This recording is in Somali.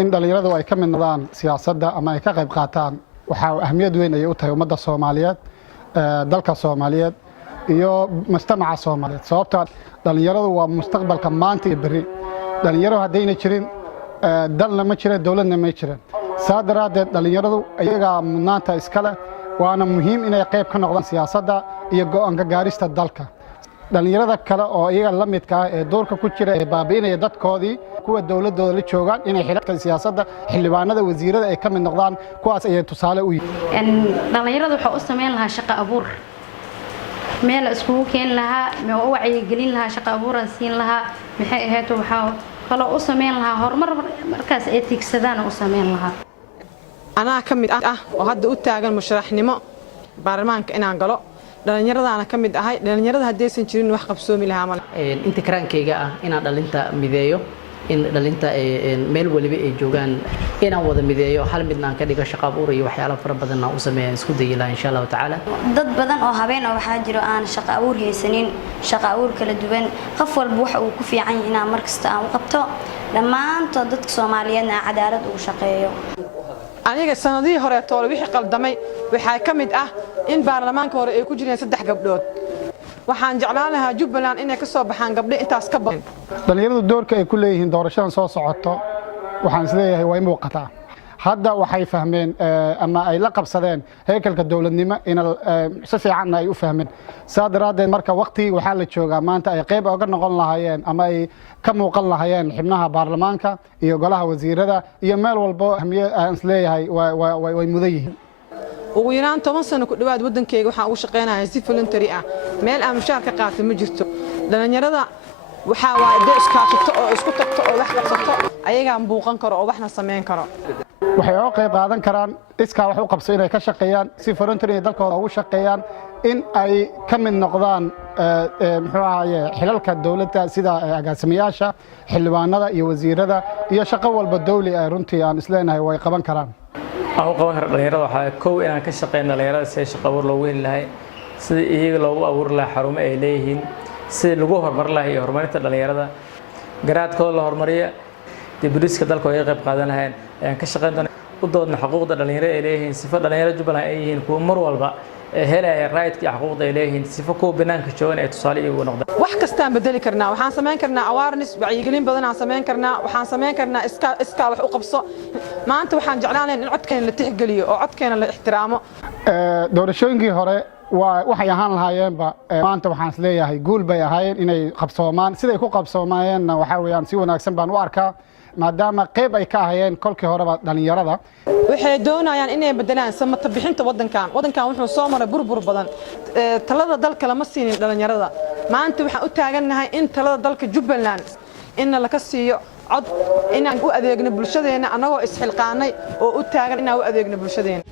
in dhalinyaradu ay ka mid noqdaan siyaasadda ama ay ka qayb qaataan waxa ahmiyad weyn ay u tahay ummadda Soomaaliyeed dalka Soomaaliyeed iyo mujtamaca Soomaaliyeed sababtoo dhalinyaradu waa mustaqbalka maanta iyo bari dhalinyaradu hadayna jirin dalna ma jiro dawladna ma jiro saadaradeed dhalinyaradu ayaga mudnaanta iskale waana muhiim inay qayb ka noqdaan siyaasadda iyo go'aanka gaarista dalka dhalinyarada kale oo iyaga la midka ah ee doorka ku jira ee baabiinaya dadkoodii kuwa dawladooda la joogaan inay xilalka siyaasadda xildhibaanada wasiirada ay ka mid noqdaan kuwaas ay tusaale u yihiin dhalinyaradu waxa u sameyn lahaa shaqo abuur meel isku keen lahaa ma wacyi gelin lahaa shaqo abuur siin lahaa maxay ahayd waxa kale u sameyn lahaa horumar markaas ay tigsadaan u sameyn lahaa أنا كمد وهذا أتاجن مشرحني برلمانك إن عنقله dhalinyarada ana kamid ahay dhalinyarada hadaysan jirin wax qabsoomi lahaa mal inta karaankayga ah inaan dhalinta mideeyo in dhalinta meel waliba ay joogan inaan wada mideeyo hal midnaan ka dhigo shaqo abuur iyo waxyaalo fara badan oo sameeyay isku dayilaa insha Allah taala dad badan oo habeen oo waxa jiro aan shaqo abuur haysanin shaqo abuur kala duwan qof walba waxa uu ku fiican yahay inaan markasta aan u qabto dhamaantood dadka Soomaaliyeedna cadaalad ugu shaqeeyo aniga sanadii hore toole wixii qaldamay waxa kamid ah in baarlamaanka hore ay ku jireen 3 gabdhood waxaan jeclaan lahaa Jubbaland inay ka soo baxaan gabdho intaas ka badan dhalinyaradu doorka ay ku leeyihiin doorashadan soo socoto waxaan isleeyahay way muuqataa hadda waxay fahmeen ama ay la qabsadeen heekalka dawladnimo in si fiican ay u fahmeen saadaradeed marka waqti waxa la joogaa maanta ay qayb uga noqon lahaayeen ama ay ka muuqan lahaayeen xubnaha baarlamaanka iyo golaha wasiirada iyo meel walba ahmiyad aan isleeyahay way mudan yihiin ugu yaraan 10 sano ku dhawaad wadankayga waxaan ugu shaqeynayaa si voluntary ah meel aan mushaar ka qaato ma jirto dhalinyarada waxa waa iskaashato oo isku tagto oo wax qabsato ayaga buuqan karo oo waxna sameyn karo waxay oo qayb qaadan karaan iska wax u qabso inay ka shaqeeyaan si voluntary dalkooda ugu shaqeeyaan in ay ka mid noqdaan muxuu ahaye xilalka dawladda sida agaasimayaasha xildhibaanada iyo wasiirada iyo shaqo walba dawli ay runtii aan isleenahay way qaban karaan aan qaban karo dhalinyarada waxa koow inaan ka shaqeyno dhalinyarada si shaqo abuur loogu heli lahaay sida iyaga loogu abuur lahaa xarumo ay leeyihiin si lagu horumar lahaay iyo horumarinta dhalinyarada garaadkooda la horumariyo diburiska dalka ay qayb qaadan lahayn aan ka shaqeyn doonaa u doodna xuquuqda dhalinyarada ay leeyihiin sifa dhalinyarada Jubbaland ay yihiin kuwa mar walba helaya right-ka xuquuqda ay leeyihiin sifa kuwa banaanka joogan ee tusaale iyagu noqdaan wax kasta aan bedeli karnaa waxaan sameyn karnaa awareness wacyigelin badan aan sameyn karnaa waxaan sameyn karnaa iska wax u qabso maanta waxaan jeclaan in codkeena la tixgeliyo oo codkeena la ixtiraamo doorashooyinkii hore waxay ahaan lahaayeenba maanta waxaan isleeyahay guul bay ahaayeen inay qabsoomaan siday ku qabsoomayeenna waxa weeyaan si wanaagsan baan u arkaa maadaama qayb ay ka ahayeen kolkii horeba dhalinyarada waxay doonayaan inay bedelaan samata bixinta wadankan wuxuu soo maray burbur badan talada dalka lama siinin dhalinyarada maanta waxaan u taaganahay in talada dalka Jubbaland in la ka siiyo cod inaan u adeegno bulshadeena anagoo isxilqaanay oo u taagan inaan u adeegno bulshadeena